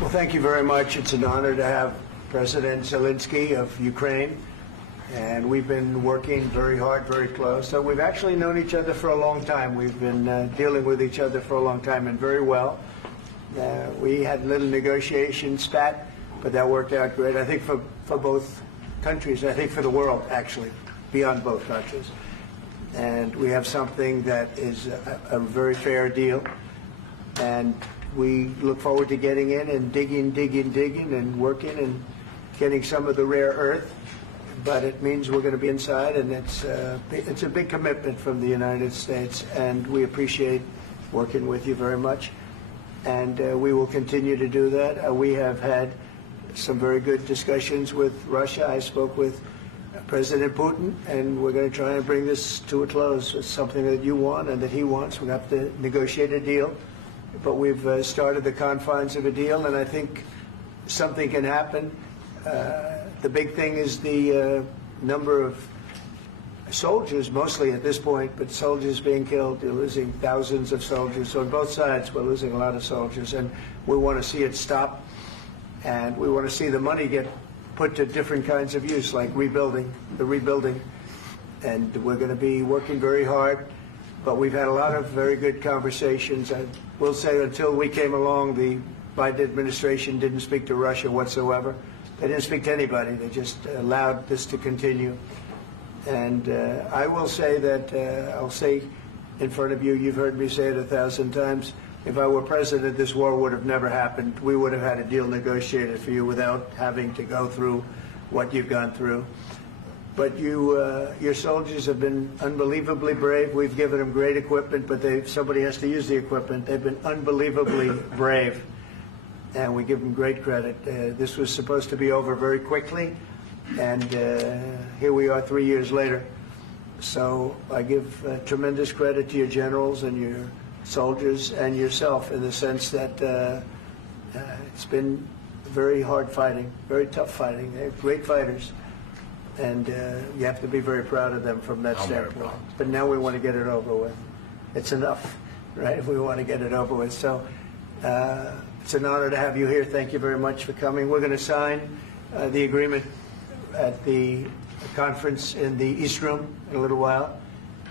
Well, thank you very much. It's an honor to have President Zelenski of Ukraine, and we've been working very hard, very close. So we've actually known each other for a long time. We've been dealing with each other for a long time, and very well. We had a little negotiation spat, but that worked out great. I think for both countries, I think for the world, actually, beyond both countries. And we have something that is a very fair deal, and we look forward to getting in and digging and working and getting some of the rare earth. But it means we're going to be inside, and it's a big commitment from the United States, and we appreciate working with you very much. And we will continue to do that. We have had some very good discussions with Russia. I spoke with President Putin, and we're going to try and bring this to a close. It's something that you want and that he wants. We have to negotiate a deal, but we've started the confines of a deal, and I think something can happen. The big thing is the number of soldiers, mostly at this point, but soldiers being killed. They're losing thousands of soldiers. So on both sides, we're losing a lot of soldiers, and we want to see it stop, and we want to see the money get put to different kinds of use, like rebuilding, and we're going to be working very hard. But we've had a lot of very good conversations. I will say until we came along, the Biden administration didn't speak to Russia whatsoever. They didn't speak to anybody. They just allowed this to continue. And I will say that, I'll say in front of you, you've heard me say it 1,000 times, if I were president, this war would have never happened. We would have had a deal negotiated for you without having to go through what you've gone through. But your soldiers have been unbelievably brave. We've given them great equipment, but somebody has to use the equipment. They've been unbelievably brave, and we give them great credit. This was supposed to be over very quickly, and here we are 3 years later. So I give tremendous credit to your generals and your soldiers and yourself, in the sense that it's been very hard fighting, very tough fighting. They're great fighters, and you have to be very proud of them from that standpoint. But now we want to get it over with. It's enough, right? We want to get it over with. So it's an honor to have you here. Thank you very much for coming. We're going to sign the agreement at the conference in the East Room in a little while,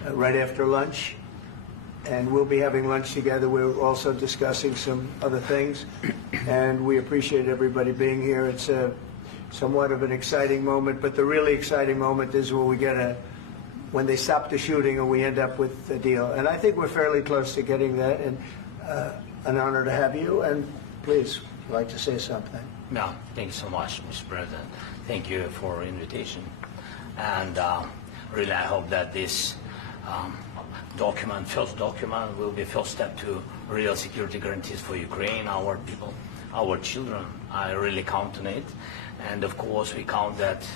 right after lunch. And we'll be having lunch together. We're also discussing some other things, and we appreciate everybody being here. It's somewhat of an exciting moment, but the really exciting moment is when they stop the shooting and we end up with a deal. And I think we're fairly close to getting that, and an honor to have you. And please, would you like to say something? No, thank you so much, Mr. President. Thank you for the invitation. And really, I hope that this first document will be first step to real security guarantees for Ukraine, our people, our children. I really count on it. And of course, we count that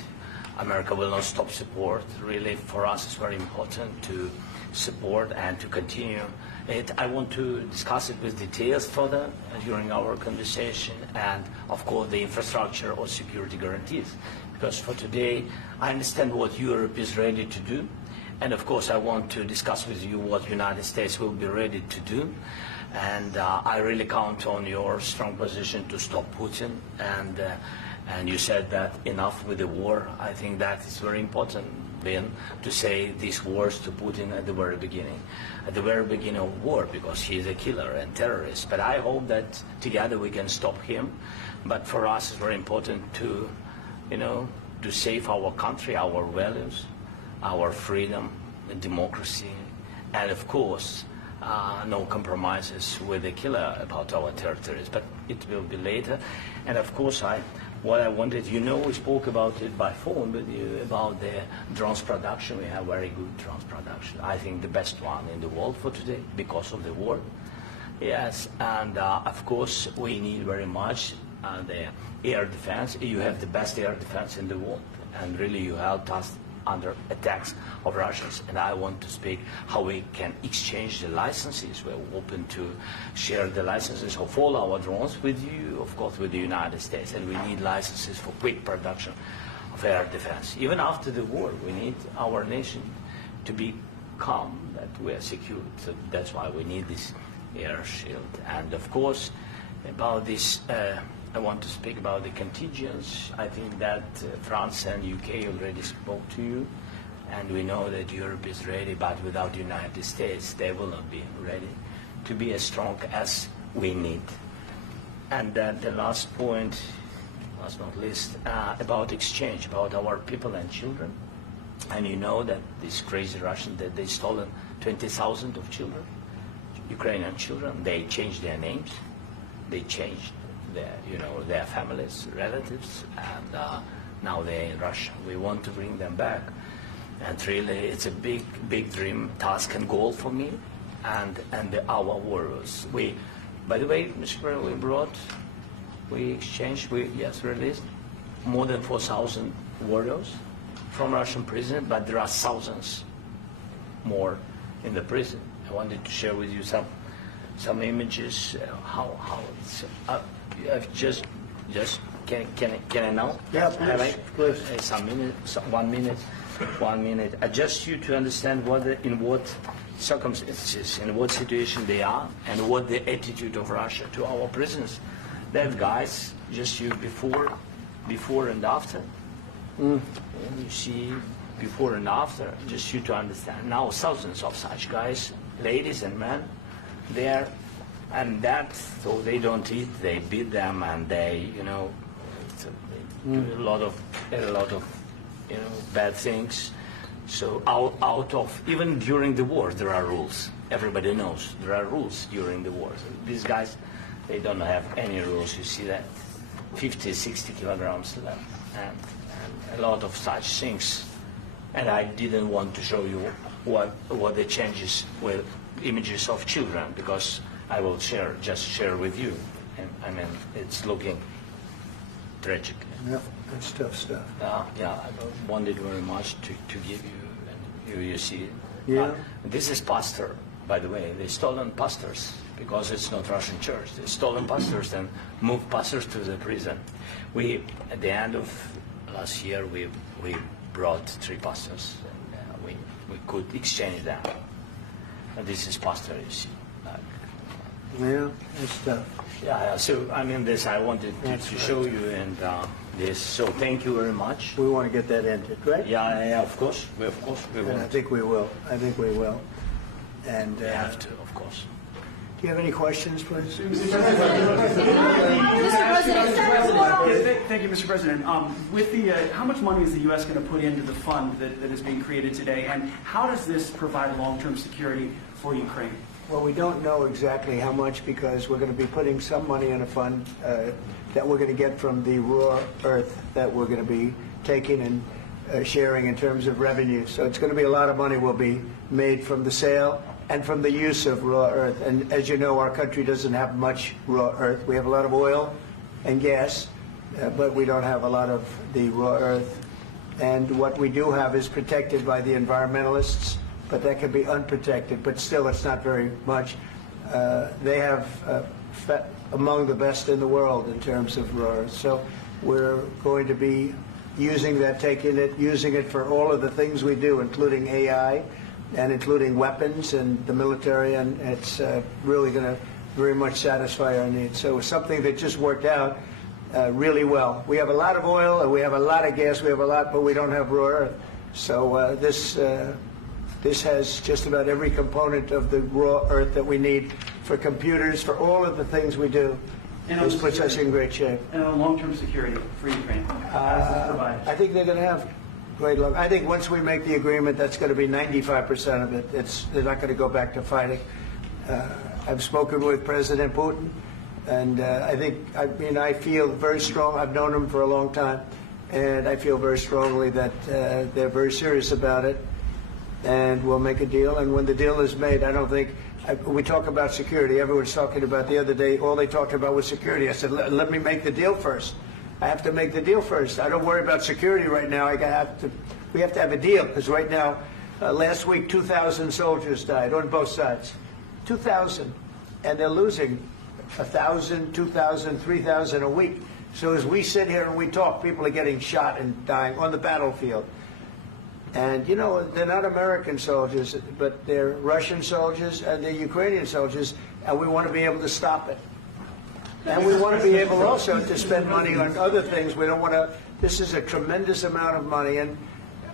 America will not stop support. Really, for us, it's very important to support and to continue it. I want to discuss it with details further during our conversation, and of course, the infrastructure or security guarantees. Because for today, I understand what Europe is ready to do. And of course, I want to discuss with you what the United States will be ready to do. And I really count on your strong position to stop Putin. And you said that enough with the war. I think that is very important, Ben, to say these words to Putin at the very beginning of war, because he is a killer and terrorist. But I hope that together we can stop him. But for us, it's very important to, to save our country, our values, our freedom and democracy, and of course, no compromises with the killer about our territories. But it will be later. And of course, what I wanted, we spoke about it by phone with you about the drones production. We have very good drones production. I think the best one in the world for today because of the war. Yes, and of course, we need very much the air defense. You have the best air defense in the world, and really you helped us under attacks of Russians. And I want to speak how we can exchange the licenses. We're open to share the licenses of all our drones with you, of course, with the United States. And we need licenses for quick production of air defense. Even after the war, we need our nation to be calm, that we are secure. So that's why we need this air shield. And of course, about this I want to speak about the contingents. I think that France and UK already spoke to you, and we know that Europe is ready, but without the United States, they will not be ready to be as strong as we need. And the last point, last not least, about exchange, about our people and children. And you know that these crazy Russians, that they stolen 20,000 of children, Ukrainian children. They changed their names, they changed their families, relatives, and now they're in Russia. We want to bring them back, and really, it's a big dream, task, and goal for me, and our warriors. By the way, Mr. President, we exchanged, released more than 4,000 warriors from Russian prison, but there are thousands more in the prison. I wanted to share with you some images. How it's just can I now? Yeah, please. Some minutes, 1 minute, 1 minute. Just you to understand in what circumstances, in what situation they are, and what the attitude of Russia to our prisons. They have guys just you before and after. And you see before and after, just you to understand. Now thousands of such guys, ladies and men, there, and that, so they don't eat, they beat them, and they, do a lot of bad things. So out of, even during the war, there are rules. Everybody knows there are rules during the war. These guys, they don't have any rules. You see that 50, 60 kilograms left, and a lot of such things. And I didn't want to show you what the changes with images of children, because I will just share with you. And I mean, it's looking tragic. Yeah, that's tough stuff. Yeah, I wanted very much to give you, and you see. Yeah. This is pastor, by the way. They stolen pastors because it's not Russian church. They stolen pastors and moved pastors to the prison. At the end of last year, we brought 3 pastors, and we could exchange them. And this is pastor, you see. Yeah, that's tough. Yeah. So I mean, this I wanted to show you, and this. So thank you very much. We want to get that ended, right? Yeah. Of course, we And will. I think we will. And We have to, of course. do you have any questions, please? Thank you, Mr. President. With the, how much money is the U.S. going to put into the fund that is being created today, and how does this provide long-term security for Ukraine? Well, we don't know exactly how much, because we're going to be putting some money in a fund that we're going to get from the raw earth that we're going to be taking and sharing in terms of revenue. So it's going to be a lot of money will be made from the sale and from the use of raw earth. And as you know, our country doesn't have much raw earth. We have a lot of oil and gas, but we don't have a lot of the raw earth. And what we do have is protected by the environmentalists, but that can be unprotected, but still it's not very much. They have among the best in the world in terms of raw earth. So we're going to be using that, using it for all of the things we do, including AI and including weapons and the military, and it's really going to very much satisfy our needs. So it's something that just worked out really well. We have a lot of oil, and we have a lot of gas, we have a lot, but we don't have raw earth. So this has just about every component of the raw earth that we need for computers, for all of the things we do. This puts us in great shape. And on long-term security for Ukraine, how does this provide? I think they're going to have great luck. I think once we make the agreement, that's going to be 95% of it. They're not going to go back to fighting. I've spoken with President Putin, and I feel very strong. I've known him for a long time, and I feel very strongly that they're very serious about it, and we'll make a deal. And when the deal is made, I don't think we talk about security. Everyone's talking about the other day. All they talked about was security. I said, let me make the deal first. I have to make the deal first. I don't worry about security right now. We have to have a deal, because right now, last week, 2,000 soldiers died on both sides. 2,000, and they're losing 1,000, 2,000, 3,000 a week. So as we sit here and we talk, people are getting shot and dying on the battlefield. And, you know, they're not American soldiers, but they're Russian soldiers and they're Ukrainian soldiers, and we want to be able to stop it. And we want to be able also to spend money on other things. We don't want to, this is a tremendous amount of money. And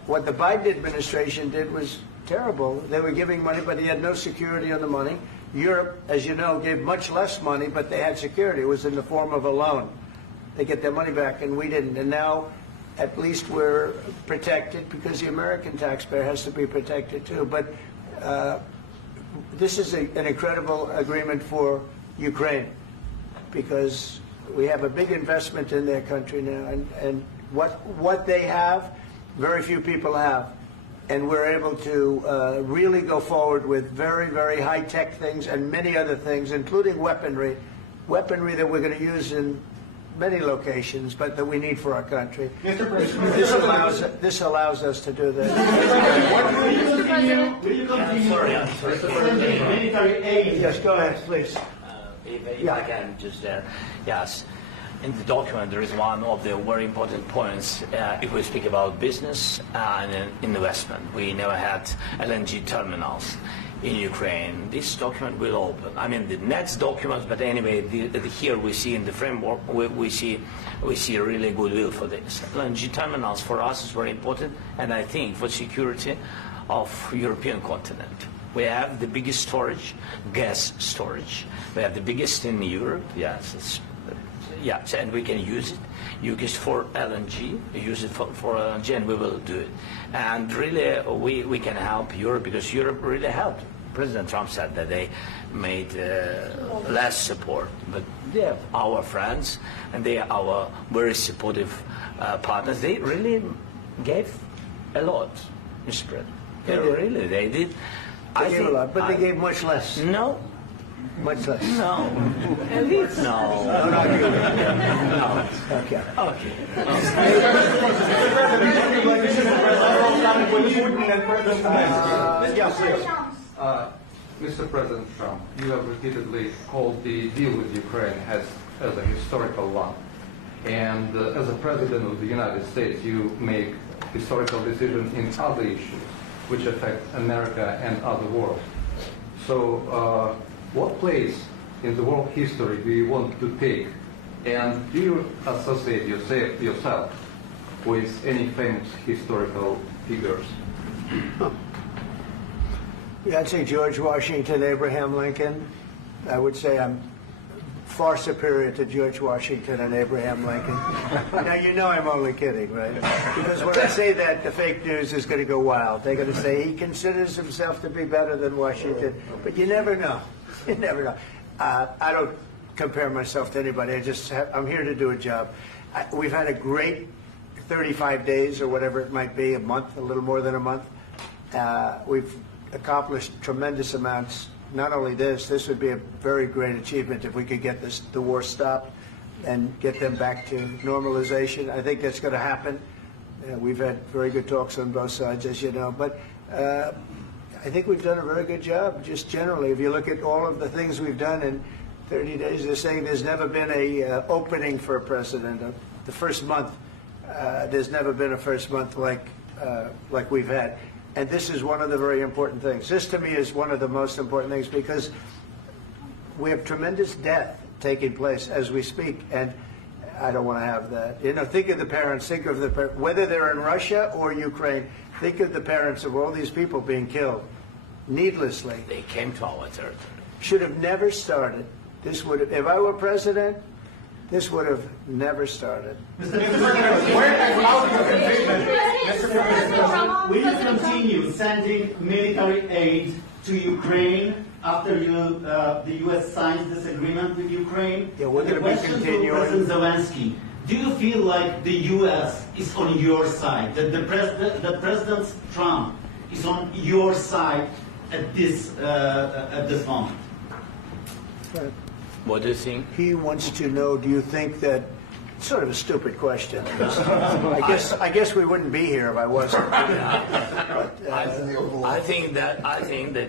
what the Biden administration did was terrible. They were giving money, but they had no security on the money. Europe, as you know, gave much less money, but they had security. It was in the form of a loan. They get their money back, and we didn't. And now, at least we're protected because the American taxpayer has to be protected too. But this is an incredible agreement for Ukraine because we have a big investment in their country now, and what they have, very few people have. And we're able to really go forward with very, very high-tech things and many other things, including weaponry that we're going to use in many locations, but that we need for our country. Mr. President, This allows us to do that. will you continue I'm sorry. sending military aid? Yes, go ahead, please. If I can just yes. In the document, there is one of the very important points. If we speak about business and investment, we never had LNG terminals in Ukraine. This document will open. I mean, the next document, but anyway, here we see in the framework, we see really goodwill for this. LNG terminals for us is very important, and I think for security of European continent. We have the biggest storage, gas storage. We have the biggest in Europe. Yes, yes, and we can use it. Use it for LNG. Use it for LNG, and we will do it. And really, we can help Europe because Europe really helped. President Trump said that they made less support, but they are our friends and they are our very supportive partners. They really gave a lot, Mr. President. They did. They gave a lot, but they gave much less. No. Much less. No. No. No. Okay. Okay. Mr. President Trump, you have repeatedly called the deal with Ukraine as a historical one. And as a President of the United States, you make historical decisions in other issues which affect America and other world. So what place in the world history do you want to take? And do you associate yourself with any famous historical figures? I'd say George Washington, Abraham Lincoln. I would say I'm far superior to George Washington and Abraham Lincoln. Now, you know I'm only kidding, right? Because when I say that, the fake news is going to go wild. They're going to say he considers himself to be better than Washington. But you never know. You never know. I don't compare myself to anybody. I'm here to do a job. We've had a great 35 days or whatever it might be, a month, a little more than a month. We've accomplished tremendous amounts. Not only this would be a very great achievement if we could get the war stopped and get them back to normalization. I think that's going to happen. We've had very good talks on both sides, as you know. But I think we've done a very good job, just generally. If you look at all of the things we've done in 30 days, they're saying there's never been a opening for a president. The first month, there's never been a first month like we've had. And this is one of the very important things. This, to me, is one of the most important things because we have tremendous death taking place as we speak, and I don't want to have that. You know, think of the parents, whether they're in Russia or Ukraine, think of the parents of all these people being killed needlessly. They came to our territory. Should have never started. This would have, if I were president, this would have never started. Mr. President, will you continue sending military aid to Ukraine after the U.S. signs this agreement with Ukraine? Yeah, we're going to be continuing. President Zelenski, do you feel like the U.S. is on your side, that that President Trump is on your side at this moment? Right. What do you think? He wants to know, do you think that, sort of a stupid question. I guess we wouldn't be here if I wasn't. I think that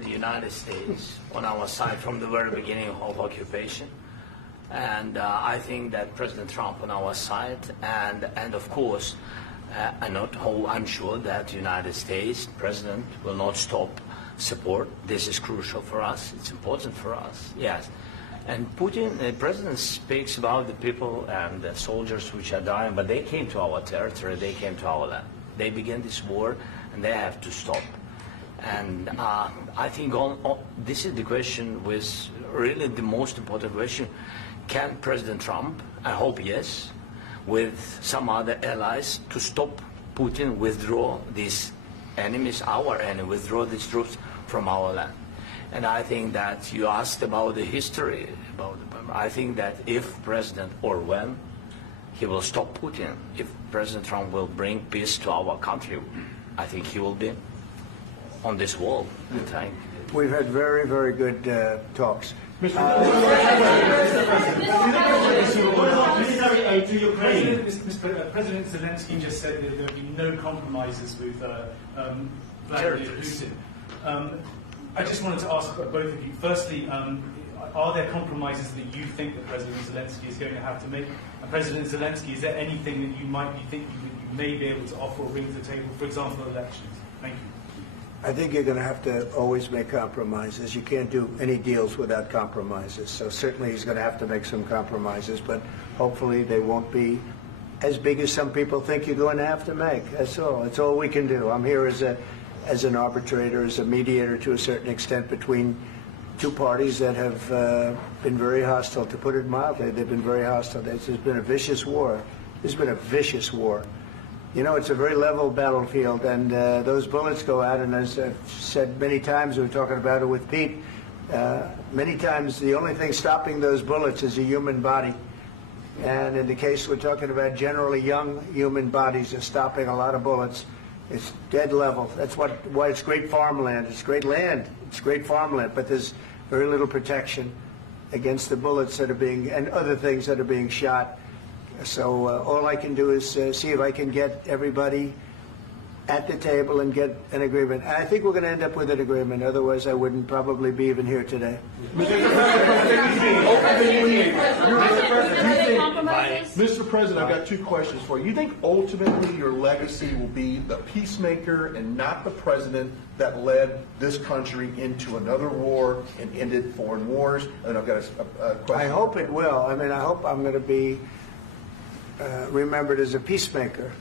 the United States on our side from the very beginning of occupation, and I think that President Trump on our side, and of course, I'm sure that the United States President will not stop support. This is crucial for us. It's important for us. Yes. And Putin, the president speaks about the people and the soldiers which are dying, but they came to our territory, they came to our land. They began this war, and they have to stop. And I think this is the question, with really the most important question. Can President Trump, I hope yes, with some other allies, to stop Putin, withdraw these enemies, our enemy, withdraw these troops from our land? And I think that you asked about the history. I think that if President, or when, he will stop Putin, if President Trump will bring peace to our country, I think he will be on this wall. We've had very, very good talks. Military aid to Ukraine. President Zelenski just said that there would be no compromises with Vladimir Putin. I just wanted to ask both of you. Firstly, are there compromises that you think that President Zelenski is going to have to make? And President Zelenski, is there anything that you might be thinking that you may be able to offer or bring to the table, for example, elections? Thank you. I think you're going to have to always make compromises. You can't do any deals without compromises. So certainly he's going to have to make some compromises, but hopefully they won't be as big as some people think you're going to have to make. That's all. That's all we can do. I'm here as an arbitrator, as a mediator to a certain extent between two parties that have been very hostile, to put it mildly. They've been very hostile. There's been a vicious war. There's been a vicious war. You know, it's a very level battlefield, and those bullets go out, and as I've said many times, we were talking about it with Pete, many times the only thing stopping those bullets is a human body. And in the case we're talking about, generally young human bodies are stopping a lot of bullets. It's dead level. That's why it's great farmland. It's great land. It's great farmland, but there's very little protection against the bullets that are being, and other things that are being shot. So all I can do is see if I can get everybody at the table and get an agreement. I think we're going to end up with an agreement. Otherwise, I wouldn't probably be even here today. Mr. President, I've got two questions for you. You think ultimately your legacy will be the peacemaker and not the president that led this country into another war and ended foreign wars? And I've got a question. I hope it will. I mean, I hope I'm going to be remembered as a peacemaker.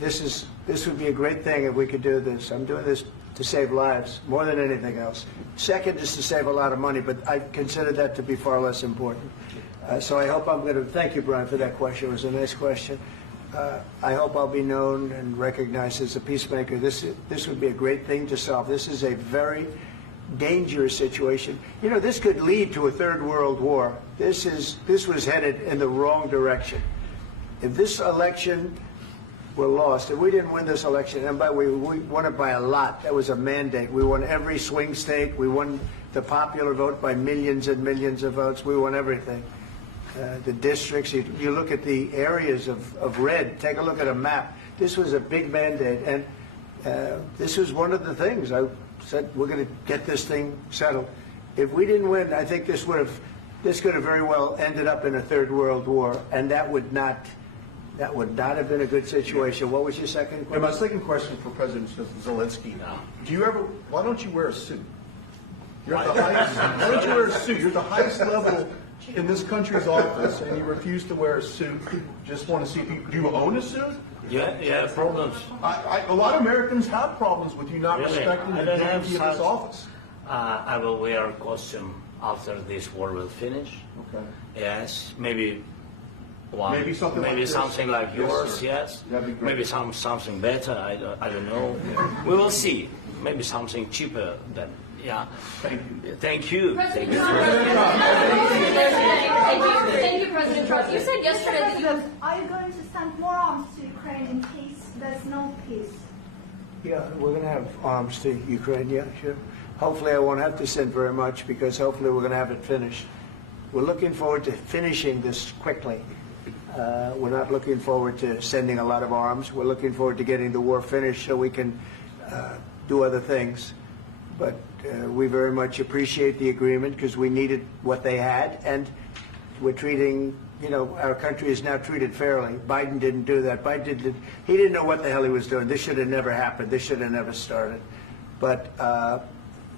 This would be a great thing if we could do this. I'm doing this to save lives more than anything else. Second is to save a lot of money, but I consider that to be far less important. So I hope I'm going to, thank you, Brian, for that question. It was a nice question. I hope I'll be known and recognized as a peacemaker. This would be a great thing to solve. This is a very dangerous situation. You know, this could lead to a third world war. This was headed in the wrong direction. If this election were lost, if we didn't win this election, and we won it by a lot, that was a mandate. We won every swing state. We won the popular vote by millions and millions of votes. We won everything. The districts, you look at the areas of red, take a look at a map. This was a big mandate, and this was one of the things. I said, we're going to get this thing settled. If we didn't win, I think this could have very well ended up in a third world war, and that would not have been a good situation. What was your second question? And my second question for President Zelensky. Why don't you wear a suit? You're at the highest, why don't you wear a suit? You're at the highest level in this country's office, and you refuse to wear a suit. Just want to see if do you own a suit? Yeah, problems. A lot of Americans have problems with you not respecting the dignity of this office. I will wear a costume after this war will finish. Okay. Yes, maybe one. Maybe something like this. Something like yours. Yes. That'd be great. Maybe something better. I don't know. We will see. Maybe something cheaper than. Yeah. Thank you. Thank you. President Trump. Thank you, President Trump. You said yesterday that you. Are you going to send more arms to Ukraine in case there's no peace? Yeah, we're going to have arms to Ukraine, yeah, sure. Hopefully I won't have to send very much, because hopefully we're going to have it finished. We're looking forward to finishing this quickly. We're not looking forward to sending a lot of arms. We're looking forward to getting the war finished so we can do other things. But we very much appreciate the agreement, because we needed what they had, and we're treating, you know, our country is now treated fairly. Biden didn't do that. He didn't know what the hell he was doing. This should have never happened. This should have never started. But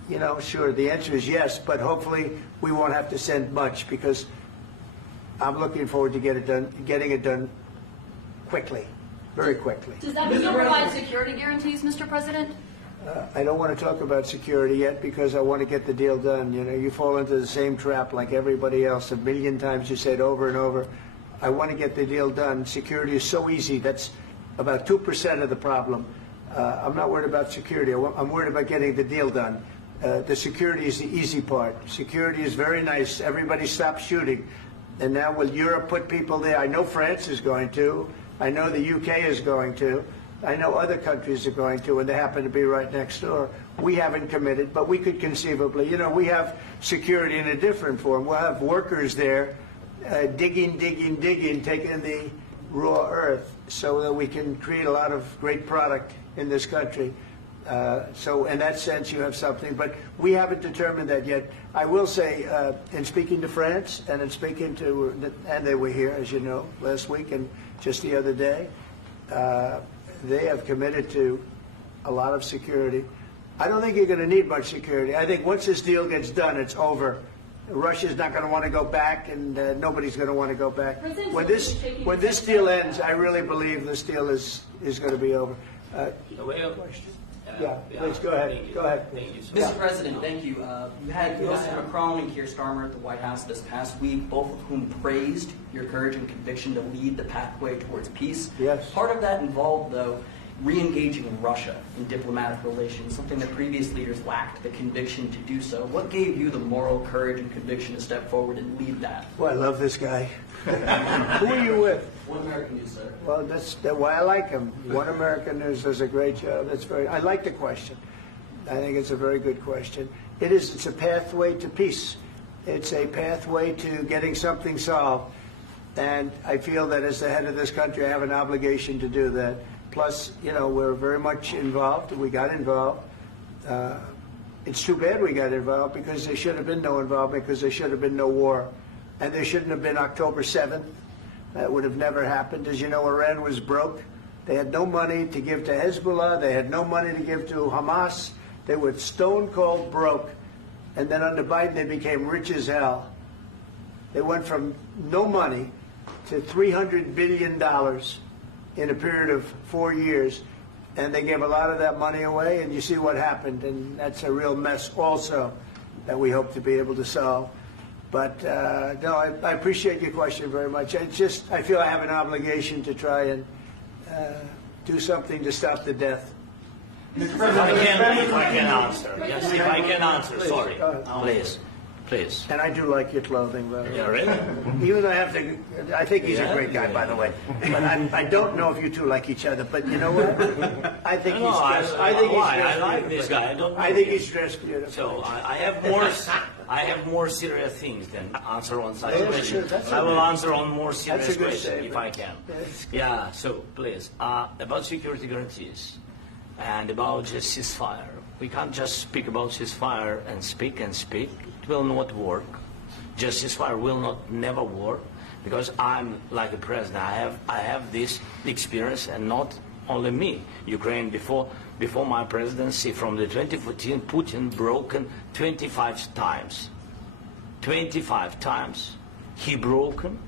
you know, sure, the answer is yes, but hopefully we won't have to send much because I'm looking forward to getting it done quickly, very quickly. Does that still provide security guarantees, Mr. President? I don't want to talk about security yet because I want to get the deal done. You know, you fall into the same trap like everybody else. A million times you say it over and over. I want to get the deal done. Security is so easy. That's about 2% of the problem. I'm not worried about security. I'm worried about getting the deal done. The security is the easy part. Security is very nice. Everybody stops shooting. And now will Europe put people there? I know France is going to. I know the UK is going to. I know other countries are going to, and they happen to be right next door. We haven't committed, but we could conceivably. You know, we have security in a different form. We'll have workers there digging, taking the raw earth so that we can create a lot of great product in this country. So in that sense, you have something, but we haven't determined that yet. I will say, in speaking to France and in speaking to, and they were here, as you know, last week and just the other day, they have committed to a lot of security. I don't think you're going to need much security. I think once this deal gets done, it's over. Russia's not going to want to go back, and nobody's going to want to go back. When this deal ends, I really believe this deal is going to be over. Yeah, please go ahead. Go ahead. Mr. President, thank you. You had President Macron and Keir Starmer at the White House this past week, both of whom praised your courage and conviction to lead the pathway towards peace. Yes. Part of that involved, though, re-engaging Russia in diplomatic relations, something that previous leaders lacked the conviction to do so. What gave you the moral courage and conviction to step forward and lead that? Well, I love this guy. Who are you with? One American News, sir. Well, that's why I like him. One American News does a great job. I like the question. I think it's a very good question. It's a pathway to peace. It's a pathway to getting something solved. And I feel that as the head of this country, I have an obligation to do that. Plus, you know, we're very much involved. We got involved. It's too bad we got involved because there should have been no involvement because there should have been no war. And there shouldn't have been October 7th. That would have never happened. As you know, Iran was broke. They had no money to give to Hezbollah. They had no money to give to Hamas. They were stone cold broke. And then under Biden, they became rich as hell. They went from no money to $300 billion in a period of 4 years. And they gave a lot of that money away. And you see what happened. And that's a real mess also that we hope to be able to solve. But no, I appreciate your question very much. I feel I have an obligation to try and do something to stop the death. If I can answer. Yes, if I can answer. Sorry. Please. And I do like your clothing, by the way. Yeah, really? Even though I think he's a great guy, by the way. But I don't know if you two like each other. But you know what? I think he's dressed. I like this guy. I think he's dressed beautiful. So I have more serious things than answer on such question. Sure, I will answer on more serious questions statement. if I can. Yeah. So please, about security guarantees and about just ceasefire. We can't just speak about ceasefire and speak. It will not work. Just ceasefire will never work because I'm like the president. I have this experience, and not only me. Ukraine before my presidency, from the 2014, Putin broken 25 times. 25 times he broken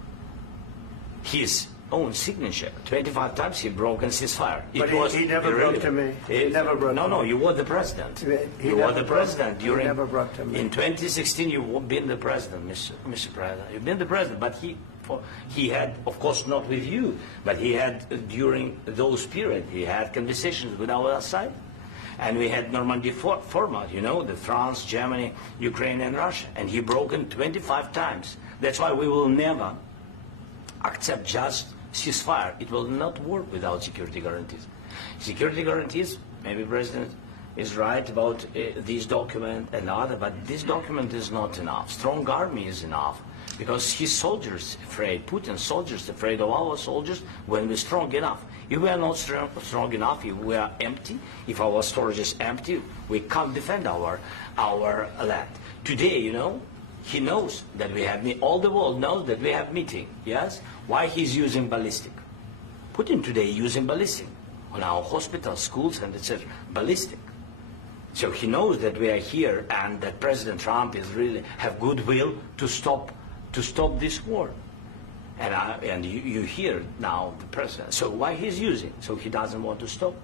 his own signature. 25 times he broken ceasefire. But he never broke to me. He never broke to me. No, you were the president. You were the president during. He never broke to me. In 2016, you've been the president, Mr. President. You've been the president, but he had, of course, not with you, but he had during those periods. He had conversations with our side, and we had Normandy format. You know, the France, Germany, Ukraine, and Russia, and he broken 25 times. That's why we will never accept just ceasefire. It will not work without security guarantees. Security guarantees, maybe President is right about this document and other, but this document is not enough. Strong army is enough because his soldiers afraid, Putin's soldiers afraid of our soldiers when we're strong enough. If we are not strong enough, if we are empty, if our storage is empty, we can't defend our land. Today, you know, he knows that we have, all the world knows that we have meeting, yes? Why he's using ballistic? Putin today using ballistic on our hospitals, schools, and etc. Ballistic. So he knows that we are here and that President Trump is really have goodwill to stop this war. And you hear now the president. So why he's using? So he doesn't want to stop.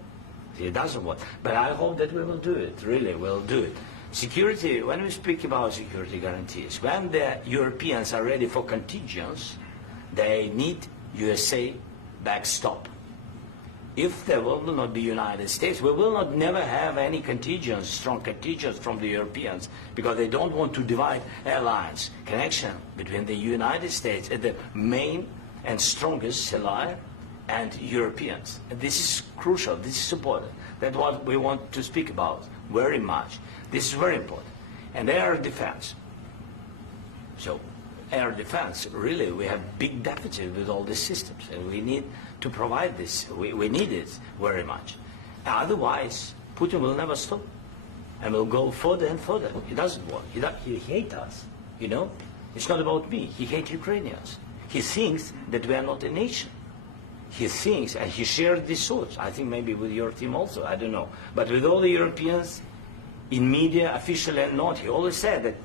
He doesn't want. But I hope that we will do it. Really, we'll do it. Security. When we speak about security guarantees, when the Europeans are ready for contingents, they need USA backstop. If there will not be United States, we will not never have any contingents, strong contingents from the Europeans, because they don't want to divide alliance, connection between the United States and the main and strongest ally and Europeans. And this is crucial, this is important. That's what we want to speak about very much. This is very important. And air defense. So air defense, really, we have big deficit with all these systems, and we need to provide this. We need it very much. Otherwise, Putin will never stop, and will go further and further. He doesn't want. He hates us, you know? It's not about me. He hates Ukrainians. He thinks that we are not a nation. He thinks, and he shared these thoughts, I think maybe with your team also, I don't know. But with all the Europeans, in media, officially and not, he always said that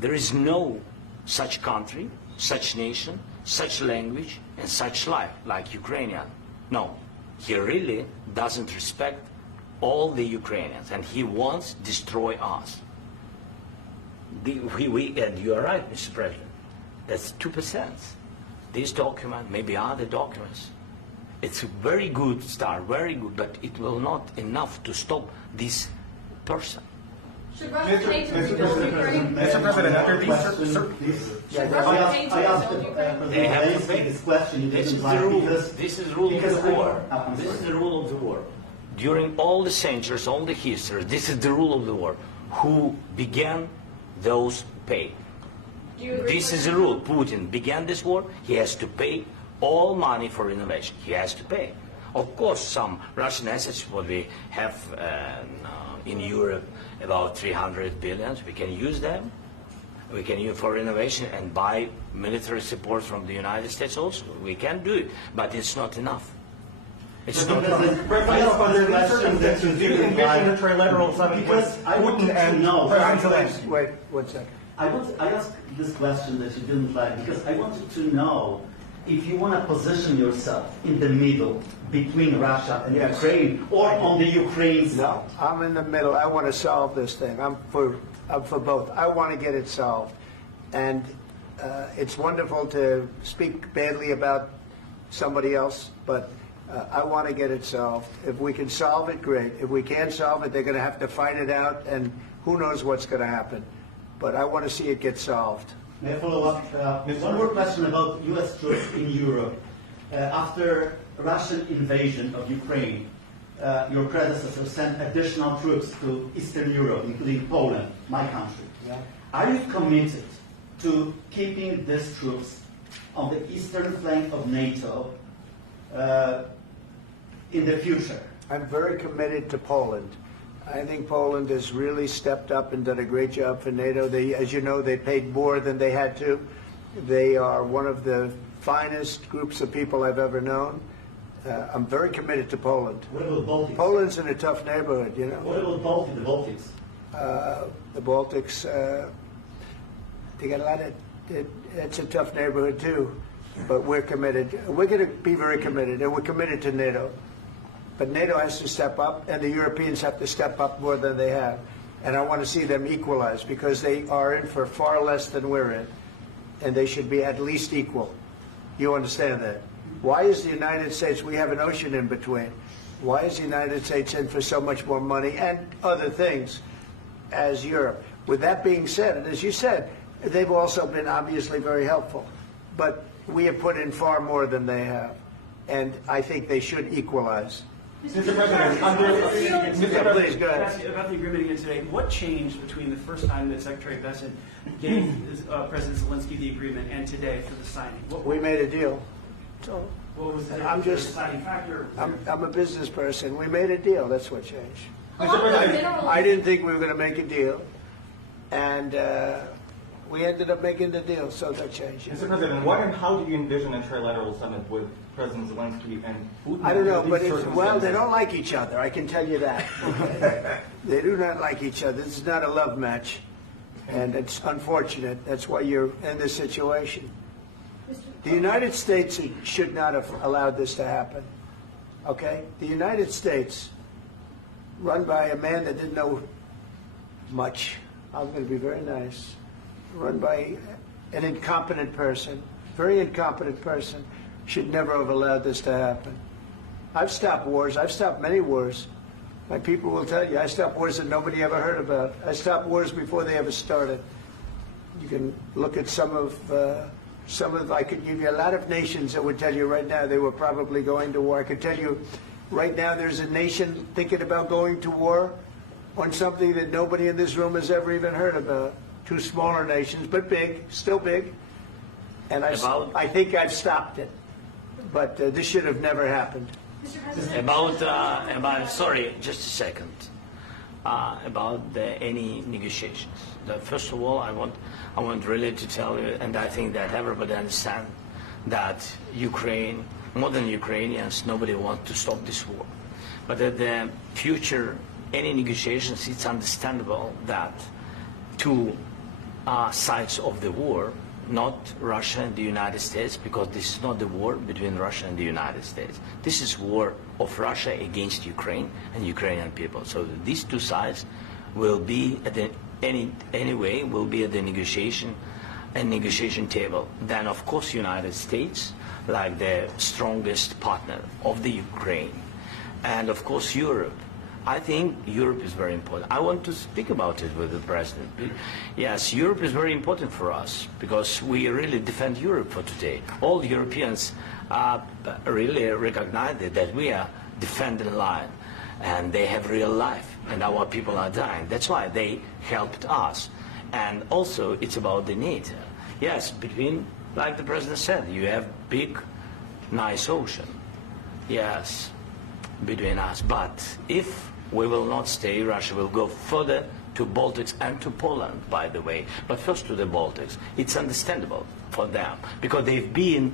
there is no such country, such nation, such language, and such life like Ukrainian. No, he really doesn't respect all the Ukrainians, and he wants to destroy us. And you are right, Mr. President. That's 2%. This document, maybe other documents, it's a very good start, very good, but it will not enough to stop this person. Should Russia pay to rebuild Ukraine? Mr. President, after these Should Russia pay to rebuild Ukraine? They have to pay. this question. This is the rule. This is the rule of the war. This is the rule of the war. During all the centuries, all the history, this is the rule of the war. Who began, those pay. Do you agree This with is the rule. Putin began this war. He has to pay all money for innovation. He has to pay. Of course, some Russian assets, what we have in Europe, about 300 billion, we can use them. We can use for innovation and buy military support from the United States also. We can do it, but it's not enough. It's not enough. Wait 1 second. I asked this question that you didn't like because I wanted to know if you want to position yourself in the middle between Russia and Yes. Ukraine or on the Ukraine side. No, I'm in the middle. I want to solve this thing. I'm for both. I want to get it solved. And it's wonderful to speak badly about somebody else, but I want to get it solved. If we can solve it, great. If we can't solve it, they're going to have to fight it out, and who knows what's going to happen. But I want to see it get solved. May I follow up? One more question about U.S. troops in Europe. After Russian invasion of Ukraine, your predecessor sent additional troops to Eastern Europe, including Poland, my country. Yeah. Are you committed to keeping these troops on the eastern flank of NATO in the future? I'm very committed to Poland. I think Poland has really stepped up and done a great job for NATO. As you know, they paid more than they had to. They are one of the finest groups of people I've ever known. I'm very committed to Poland. What about Baltics? Poland's in a tough neighborhood, you know. What about the Baltics? The Baltics, they got a lot of, it's a tough neighborhood too, but we're committed. We're going to be very committed, and we're committed to NATO. But NATO has to step up, and the Europeans have to step up more than they have. And I want to see them equalize, because they are in for far less than we're in, and they should be at least equal. You understand that? Why is the United States, we have an ocean in between, why is the United States in for so much more money and other things as Europe? With that being said, and as you said, they've also been obviously very helpful, but we have put in far more than they have, and I think they should equalize. Mr. President, Please, go ahead. ask you about the agreement again today. What changed between the first time that Secretary Bessent gave President Zelensky the agreement and today for the signing? We made a deal. So What was the I'm just- deciding factor? I'm a business person. We made a deal. That's what changed. Along with minerals, I didn't think we were going to make a deal, and We ended up making the deal, so that changed. Mr. President, what and how do you envision a trilateral summit with President Zelenski and Putin? I don't know, under but these well, they circumstances? don't like each other, I can tell you that. They do not like each other. This is not a love match, and it's unfortunate. That's why you're in this situation. The United States should not have allowed this to happen, okay? The United States, run by a man that didn't know much, I'm going to be very nice, run by an incompetent person, very incompetent person, should never have allowed this to happen. I've stopped wars. I've stopped many wars. My people will tell you, I stopped wars that nobody ever heard about. I stopped wars before they ever started. You can look at some of, I could give you a lot of nations that would tell you right now they were probably going to war. I could tell you right now there's a nation thinking about going to war on something that nobody in this room has ever even heard about. Two smaller nations, but big, still big. And I think I've stopped it. But this should have never happened. Sorry, just a second. About any negotiations. First of all, I want really to tell you, and I think that everybody understands that Ukraine, modern Ukrainians, nobody wants to stop this war. But at the future, any negotiations, it's understandable that two sides of the war, not Russia and the United States, because this is not the war between Russia and the United States. This is war of Russia against Ukraine and Ukrainian people. So these two sides will be at the will be at the negotiation table. Then of course United States, like the strongest partner of the Ukraine, and of course Europe. I think Europe is very important. I want to speak about it with the President. Yes, Europe is very important for us because we really defend Europe for today. All Europeans really recognize that we are defending line and they have real life and our people are dying. That's why they helped us. And also it's about the NATO. Yes, between, like the President said, you have big, nice ocean. Yes, between us. But if we will not stay, Russia will go further to Baltics and to Poland, by the way. But first to the Baltics. It's understandable for them because they've been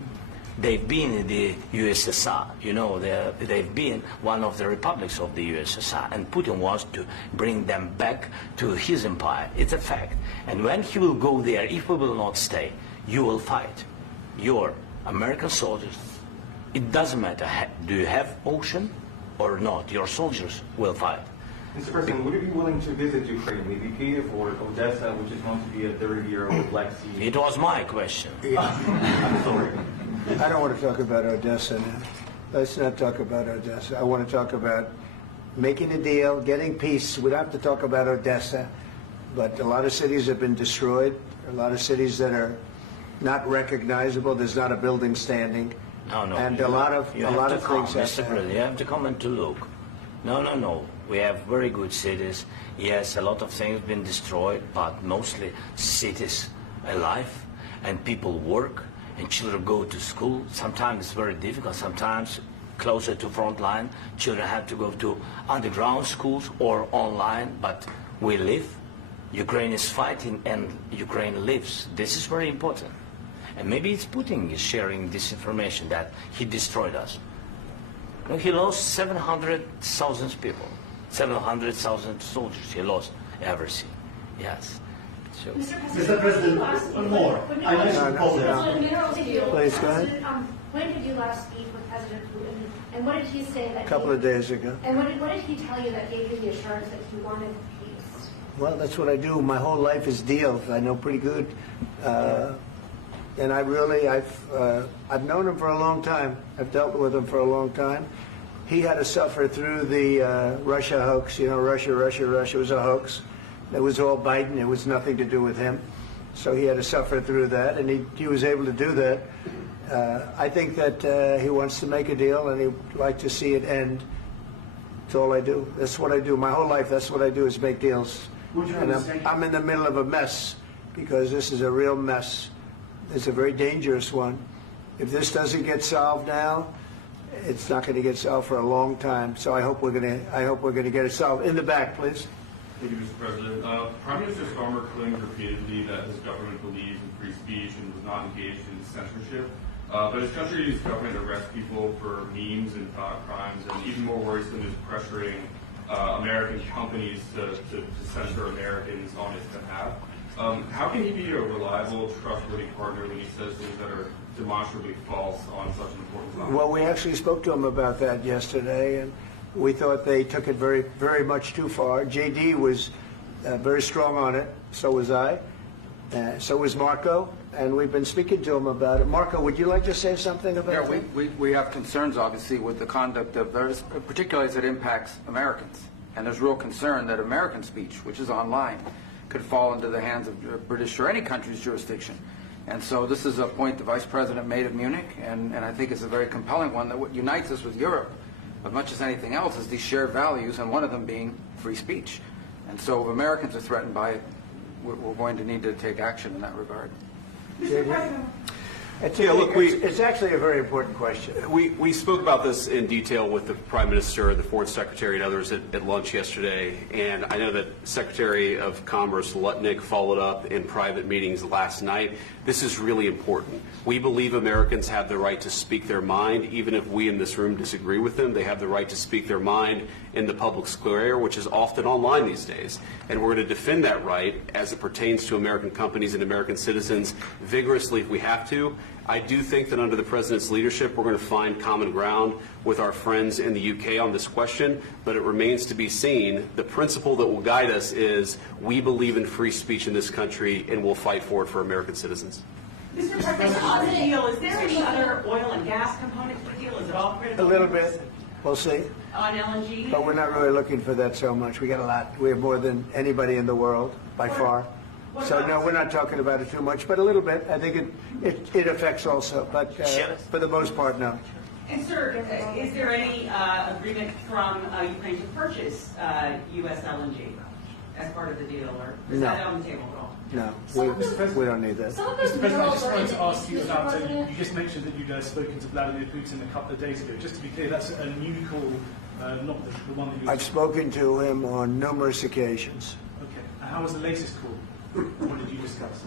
in the USSR. You know, they've been one of the republics of the USSR, and Putin wants to bring them back to his empire. It's a fact. And when he will go there, if we will not stay, you will fight. Your American soldiers, it doesn't matter, do you have ocean or not, your soldiers will fight. Mr. President, would you be willing to visit Ukraine, maybe Kiev or Odessa, which is known to be a third year of Black Sea? It was my question. I'm sorry. I don't want to talk about Odessa now. Let's not talk about Odessa. I want to talk about making a deal, getting peace. We don't have to talk about Odessa, but a lot of cities have been destroyed. A lot of cities that are not recognizable. There's not a building standing. No. And a lot of things have Mr. President, you have to come and to look. No. We have very good cities. Yes, a lot of things have been destroyed, but mostly cities alive, and people work, and children go to school. Sometimes it's very difficult. Sometimes closer to front line, children have to go to underground schools or online, but we live. Ukraine is fighting, and Ukraine lives. This is very important. And maybe it's Putin is sharing this information that he destroyed us. No, he lost 700,000 people, 700,000 soldiers. He lost everything. Yes. So. Mr. President, one more. I mentioned Poland. Please, go ahead. When did you last speak with President Putin, and what did he say? A couple of days ago. And what did he tell you that gave you the assurance that he wanted peace? Well, that's what I do. My whole life is deals. I know pretty good. And I've known him for a long time. I've dealt with him for a long time. He had to suffer through the Russia hoax. You know, Russia was a hoax. It was all Biden. It was nothing to do with him. So he had to suffer through that, and he was able to do that. I think that he wants to make a deal, and he'd like to see it end. That's all I do. That's what I do. My whole life, that's what I do is make deals. And I'm in the middle of a mess because this is a real mess. It's a very dangerous one. If this doesn't get solved now, it's not going to get solved for a long time. So I hope we're going to get it solved. In the back, please. Thank you, Mr. President. Prime Minister Starmer claimed repeatedly that his government believes in free speech and was not engaged in censorship. But his country's government arrests people for memes and thought crimes, and even more worrisome is pressuring American companies to censor Americans on his behalf. How can he be a reliable, trustworthy partner when he says things that are demonstrably false on such an important topic? Well, we actually spoke to him about that yesterday, and we thought they took it very, very much too far. JD was very strong on it. So was I. So was Marco. And we've been speaking to him about it. Marco, would you like to say something about that? We have concerns, obviously, with the conduct of those, particularly as it impacts Americans. And there's real concern that American speech, which is online, could fall into the hands of British or any country's jurisdiction. And so this is a point the Vice President made of Munich, and I think it's a very compelling one, that what unites us with Europe, as much as anything else, is these shared values, and one of them being free speech. And so if Americans are threatened by it, we're going to need to take action in that regard. Mr. President. It's actually a very important question. We spoke about this in detail with the Prime Minister, the Foreign Secretary, and others at lunch yesterday, and I know that Secretary of Commerce Lutnick followed up in private meetings last night. This is really important. We believe Americans have the right to speak their mind, even if we in this room disagree with them. They have the right to speak their mind in the public square, which is often online these days. And we're going to defend that right as it pertains to American companies and American citizens vigorously if we have to. I do think that under the President's leadership, we're going to find common ground with our friends in the UK on this question, but it remains to be seen. The principle that will guide us is we believe in free speech in this country, and we'll fight for it for American citizens. Mr. President, on the deal, is there any other oil and gas component to the deal? Is it all critical? A little bit. We'll see. On LNG? But we're not really looking for that so much. We got a lot. We have more than anybody in the world, by far. So no, we're not talking about it too much, but a little bit. I think it affects also, but for the most part, no. And sir, is there any agreement from Ukraine to purchase U.S. LNG as part of the deal, or is that on the table at all? No, we don't need that. Mr. President, I just wanted to ask you about, you just mentioned that you'd spoken to Vladimir Putin a couple of days ago. Just to be clear, that's a new call, not the one that you... I've spoken to him on numerous occasions. Okay. And how was the latest call? What did you discuss?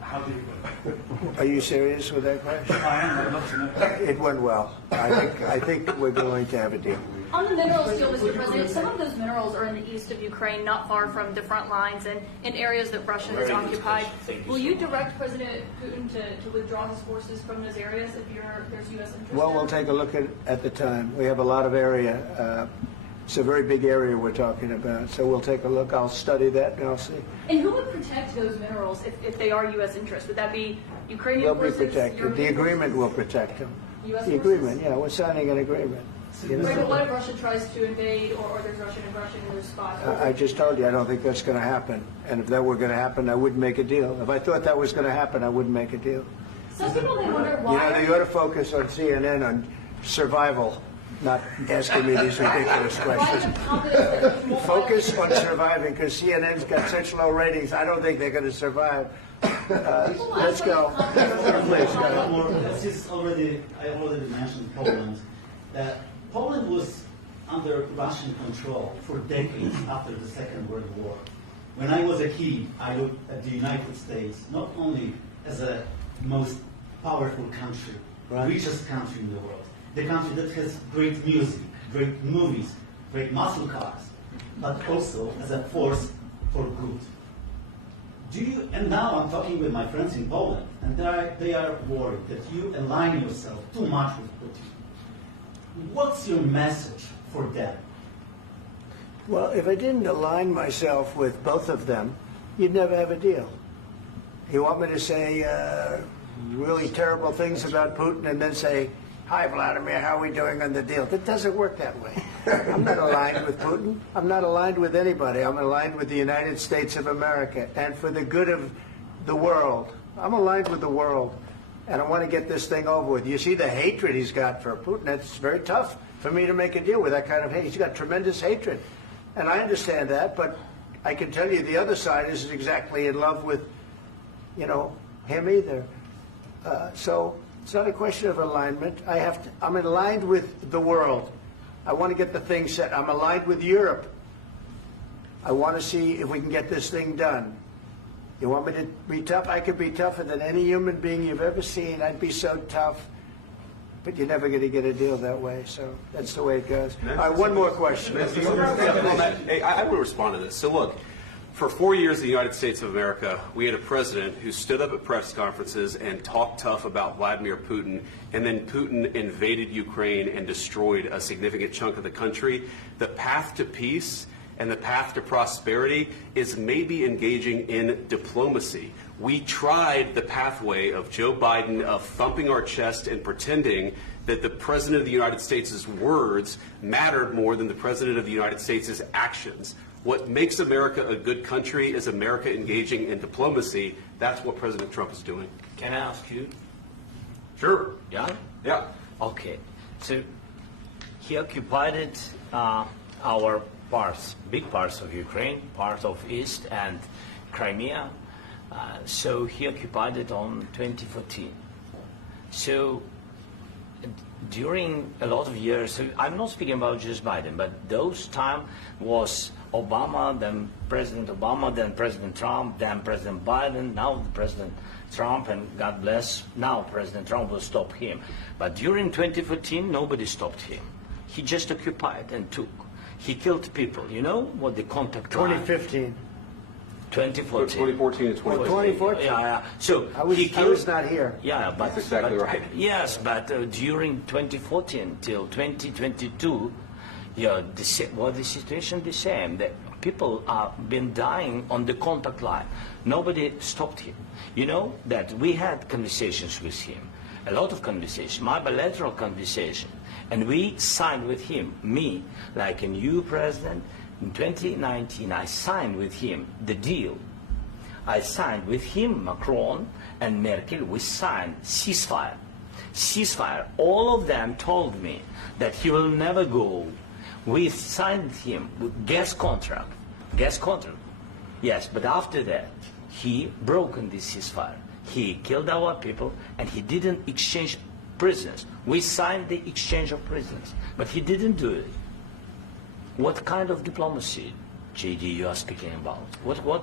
How did it go? Are you serious with that question? I am. I'd love to know. It went well. I think we're going to have a deal. On the minerals deal, Mr. President, some of those minerals are in the east of Ukraine, not far from the front lines and in areas that Russia has occupied. Will you direct President Putin to withdraw his forces from those areas if there's U.S. interest? Well, we'll take a look at the time. We have a lot of area. It's a very big area we're talking about, so we'll take a look. I'll study that and I'll see. And who would protect those minerals if they are U.S. interests? Would that be Ukrainian They'll forces? be protected. The agreement will protect them. U.S. The agreement, yeah, we're signing an agreement. Right, but what if Russia tries to invade or there's Russian aggression in those spots? I just told you I don't think that's going to happen. And if that were going to happen, I wouldn't make a deal. If I thought that was going to happen, I wouldn't make a deal. Some people, they wonder why... You know, you ought to focus on CNN on survival, not asking me these ridiculous questions. Focus on surviving, because CNN's got such low ratings, I don't think they're going to survive. Let's go. Please, go. I already mentioned Poland. Poland was under Russian control for decades after the Second World War. When I was a kid, I looked at the United States not only as a most powerful country, richest country in the world, the country that has great music, great movies, great muscle cars, but also as a force for good. And now I'm talking with my friends in Poland, and they are worried that you align yourself too much with Putin. What's your message for them? Well, if I didn't align myself with both of them, you'd never have a deal. You want me to say really terrible things about Putin and then say, "Hi, Vladimir, how are we doing on the deal?" It doesn't work that way. I'm not aligned with Putin. I'm not aligned with anybody. I'm aligned with the United States of America. And for the good of the world, I'm aligned with the world. And I want to get this thing over with. You see the hatred he's got for Putin. It's very tough for me to make a deal with that kind of hate. He's got tremendous hatred. And I understand that, but I can tell you the other side isn't exactly in love with, him either. So it's not a question of alignment. I'm aligned with the world. I want to get the thing set. I'm aligned with Europe. I want to see if we can get this thing done. You want me to be tough? I could be tougher than any human being you've ever seen. I'd be so tough. But you're never going to get a deal that way, so that's the way it goes. All right, one more question. Hey, I want to respond to this. So look, for 4 years in the United States of America, we had a president who stood up at press conferences and talked tough about Vladimir Putin, and then Putin invaded Ukraine and destroyed a significant chunk of the country. The path to peace and the path to prosperity is maybe engaging in diplomacy. We tried the pathway of Joe Biden of thumping our chest and pretending that the President of the United States' words mattered more than the President of the United States' actions. What makes America a good country is America engaging in diplomacy. That's what President Trump is doing. Can I ask you? Sure. Yeah? Yeah. Okay. So he occupied our parts, big parts of Ukraine, part of East and Crimea. So he occupied it on 2014. So during a lot of years, so I'm not speaking about just Biden, but those time was Obama, then President Obama, then President Trump, then President Biden, now President Trump, and God bless, now President Trump will stop him. But during 2014, nobody stopped him. He just occupied and took. He killed people. You know what the contact line? 2015. 2014 2014. and 2014. 2014. Yeah. So I was not here. Yeah, but That's exactly right. Yes, but during 2014 till 2022, yeah, the situation the same. The people have been dying on the contact line. Nobody stopped him. You know that we had conversations with him, a lot of conversations, my bilateral conversation, and we signed with him. Me, like a new president. In 2019, I signed with him the deal. I signed with him, Macron and Merkel, we signed ceasefire. Ceasefire. All of them told me that he will never go. We signed him with gas contract. Gas contract. Yes, but after that, he broken this ceasefire. He killed our people and he didn't exchange prisoners. We signed the exchange of prisoners, but he didn't do it. What kind of diplomacy, JD, you are speaking about? What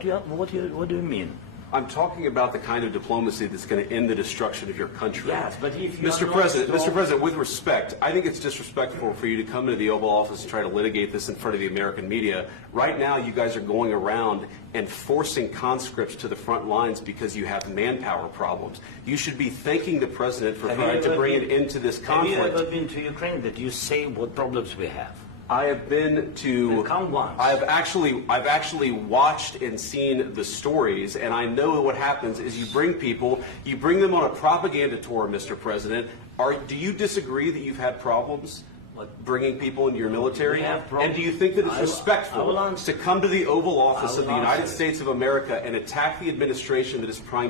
do you mean? I'm talking about the kind of diplomacy that's going to end the destruction of your country. Yes, but if you Mr. President, with respect, I think it's disrespectful for you to come into the Oval Office and try to litigate this in front of the American media. Right now, you guys are going around and forcing conscripts to the front lines because you have manpower problems. You should be thanking the President for trying to bring it into this conflict. Have you ever been to Ukraine that you say what problems we have? I have been to. Come once. I've actually watched and seen the stories, and I know what happens is you bring people, you bring them on a propaganda tour, Mr. President. Do you disagree that you've had problems bringing people into your military? And do you think that it's respectful to come to the Oval Office of the United States of America and attack the administration that is trying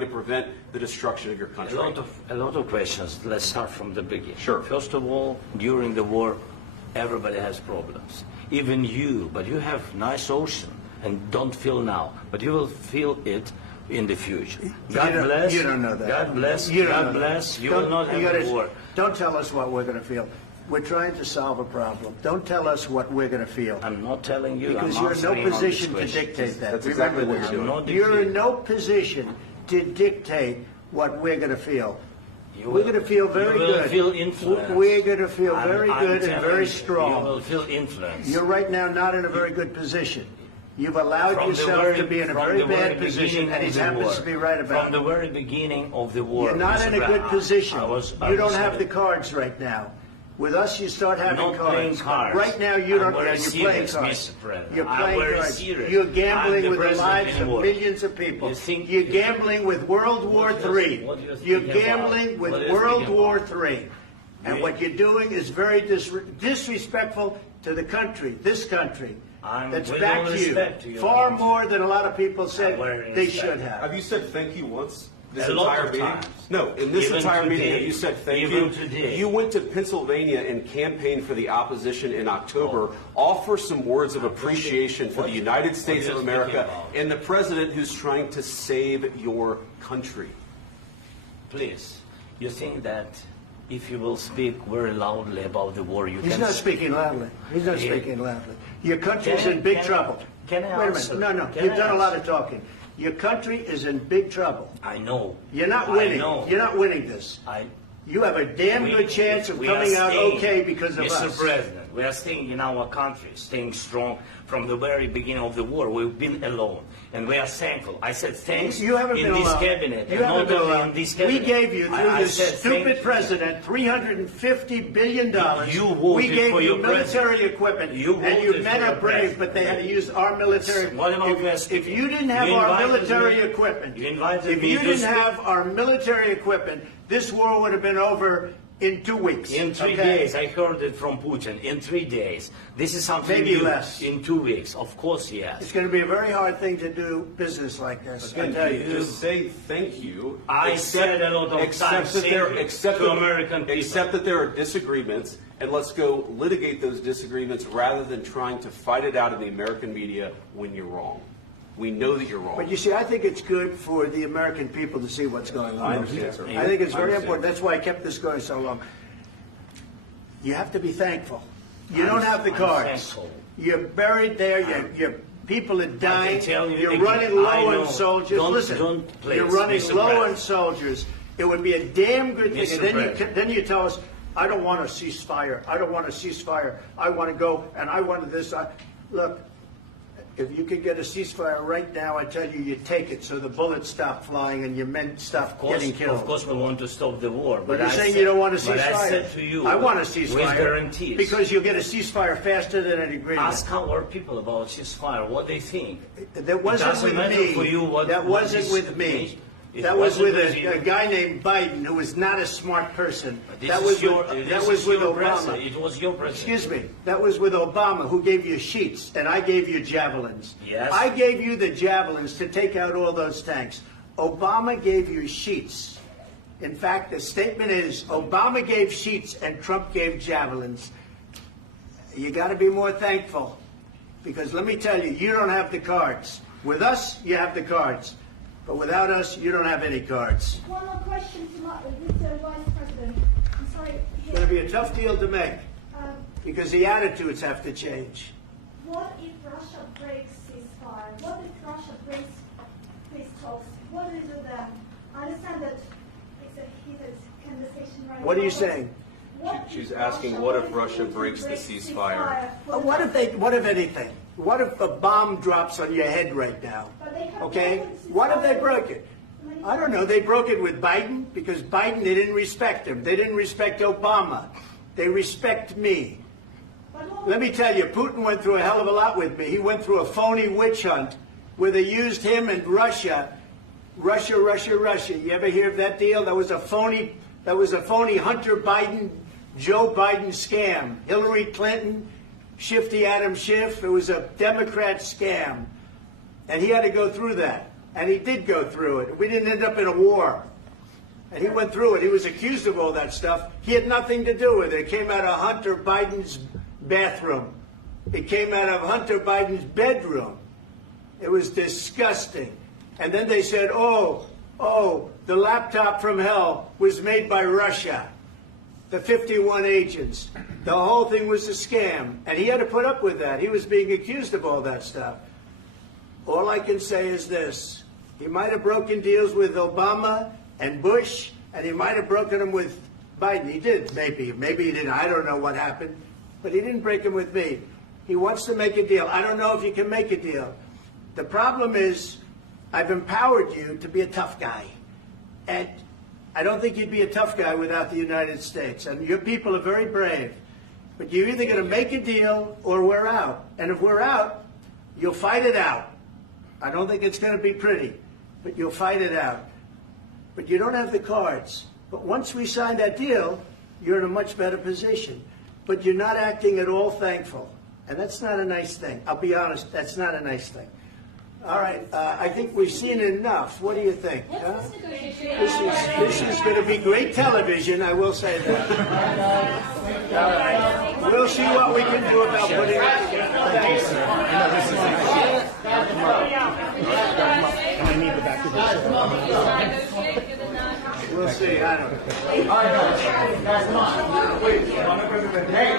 to prevent the destruction of your country? A lot of questions. Let's start from the beginning. Sure. First of all, during the war, everybody has problems. Even you, but you have nice ocean and don't feel now, but you will feel it in the future. God bless. You don't know that. God bless. You don't God know bless. that. You will not have the war. Don't tell us what we're going to feel. We're trying to solve a problem. Don't tell us what we're going to feel. I'm not telling you. Because I'm you're in no answering on this position to question. dictate that. That's Remember exactly what this. you're doing. You're in no position to dictate what we're going to feel. You We're going to feel very you will good. Feel influenced. We're going to feel very I'm good and telling very you, strong. You will feel influenced. You're right now not in a very good position. You've allowed From the yourself very- to be in a from very the bad very position, beginning and he of the happens war. to be right about From it. the very beginning of the war. You're not in a Mr. good Brown, position. I You don't was have the saying- cards right now. With us, you start having not playing cards. cards. Right now, you I'm don't. very You're playing serious, cards. Mr. President. You're I'm playing very cards. serious. You're I'm gambling the with the president lives of anymore. millions of people. You think- You're gambling with World War III. what you're You're thinking gambling about? with What you're World thinking War about? III. And what you're doing is very disrespectful to the country, this country, that's with backed all respect to you you, far I'm more than a lot of people said very they respect. should have. Have you said thank you once? This A lot entire of meeting? times. No, in this Even entire meeting, today. have you said thank Even you? today. You went to Pennsylvania and campaigned for the opposition in October. Offer some words of appreciation for the United States of you America speaking about? and the president who's trying to save your country. Please, you think that if you will speak very loudly about the war, you He's can... not speaking loudly. He's not speaking loudly. Your country's in big trouble. Can I Wait a answer? minute. No, Can you've I done a lot answer? of talking. Your country is in big trouble. I know. You're not winning. I know. You're not winning this. You have a damn good chance of coming out okay because of us. Mr. President, we are staying in our country, staying strong from the very beginning of the war. We've been alone, and we are thankful. I said thanks You haven't in been this alone. cabinet, You and haven't not been only alone. in this We cabinet. gave you, through I this said stupid thank you. president, $350 billion. You voted we gave for you your military president. equipment, You and you voted men for are your brave, president. but they had to use our military. What about West? If you didn't have You our invited military me- equipment, you invited if me you to didn't speak- have our military equipment, this war would have been over in 2 weeks. In 3 okay? days, I heard it from Putin. In 3 days, this is something Maybe new. less. In 2 weeks, of course, yes. It's going to be a very hard thing to do business like this. I Again, tell you. just say thank you. I said a lot of times thank you to American people. Accept that there are disagreements, and let's go litigate those disagreements rather than trying to fight it out in the American media when you're wrong. We know that you're wrong. But you see, I think it's good for the American people to see what's going on. I understand, sir. I think it's I very understand. important. That's why I kept this going so long. You have to be thankful. You don't have the I'm cards. thankful. You're buried there. Your people are dying. tell you You're again, running I low know. on soldiers. Don't- Listen, don't please, you're running Mr. low on President. soldiers. It would be a damn good thing. Mr. And then President. then you tell us, I don't want a ceasefire. I don't want a ceasefire. I want to go, and I want this. Look, if you could get a ceasefire right now, I tell you, you take it so the bullets stop flying and your men stop getting killed. Of course, we want to stop the war. But But you're I saying said- you don't want a ceasefire. But I said to you, I want a with ceasefire. guarantees. Because you'll get a ceasefire faster than an agreement. Ask our people about ceasefire, what they think. That wasn't doesn't with matter me. for you what- That what wasn't is- with me. It That was wasn't with with you. a guy named Biden who was not a smart person. This That is was your- with, this that was is with your Obama. president. It was your president. Excuse me. That was with Obama, who gave you sheets, and I gave you javelins. Yes. I gave you the javelins to take out all those tanks. Obama gave you sheets. In fact, the statement is Obama gave sheets and Trump gave javelins. You got to be more thankful, because let me tell you, you don't have the cards. With us, you have the cards. But without us, you don't have any cards. One more question to Mr. Vice President. I'm sorry. It's going to be a tough deal to make, Um, because the attitudes have to change. What if Russia breaks ceasefire? What if Russia breaks peace talks? What do you do then? I understand that it's a heated conversation right now. What are you but saying? what She's if asking, what if Russia Putin breaks the ceasefire? What if anything? What if a bomb drops on your head right now? But they have Okay? broken What if they ceasefire. broke it? I don't know. They broke it with Biden, because Biden, they didn't respect him. They didn't respect Obama. They respect me. Let me tell you, Putin went through a hell of a lot with me. He went through a phony witch hunt where they used him and Russia. Russia. You ever hear of that deal? That was a phony Hunter Biden, Joe Biden scam. Hillary Clinton, Shifty Adam Schiff. It was a Democrat scam. And he had to go through that. And he did go through it. We didn't end up in a war. And he went through it. He was accused of all that stuff. He had nothing to do with it. It came out of Hunter Biden's bathroom. It came out of Hunter Biden's bedroom. It was disgusting. And then they said, oh, the laptop from hell was made by Russia. The 51 agents. The whole thing was a scam. And he had to put up with that. He was being accused of all that stuff. All I can say is this. He might have broken deals with Obama and Bush, and he might have broken them with Biden. He did, maybe. Maybe he didn't. I don't know what happened. But he didn't break them with me. He wants to make a deal. I don't know if you can make a deal. The problem is, I've empowered you to be a tough guy. And I don't think you'd be a tough guy without the United States. And your people are very brave. But you're either going to make a deal or we're out. And if we're out, you'll fight it out. I don't think it's going to be pretty, but you'll fight it out. But you don't have the cards. But once we sign that deal, you're in a much better position. But you're not acting at all thankful. And that's not a nice thing. I'll be honest, that's not a nice thing. All right, I think we've seen enough. What do you think? Huh? This is going to be great television, I will say that. All right. We'll see what we can do about putting it together. Thanks. We'll see. I don't know. All right, guys, come on. Wait, Hey,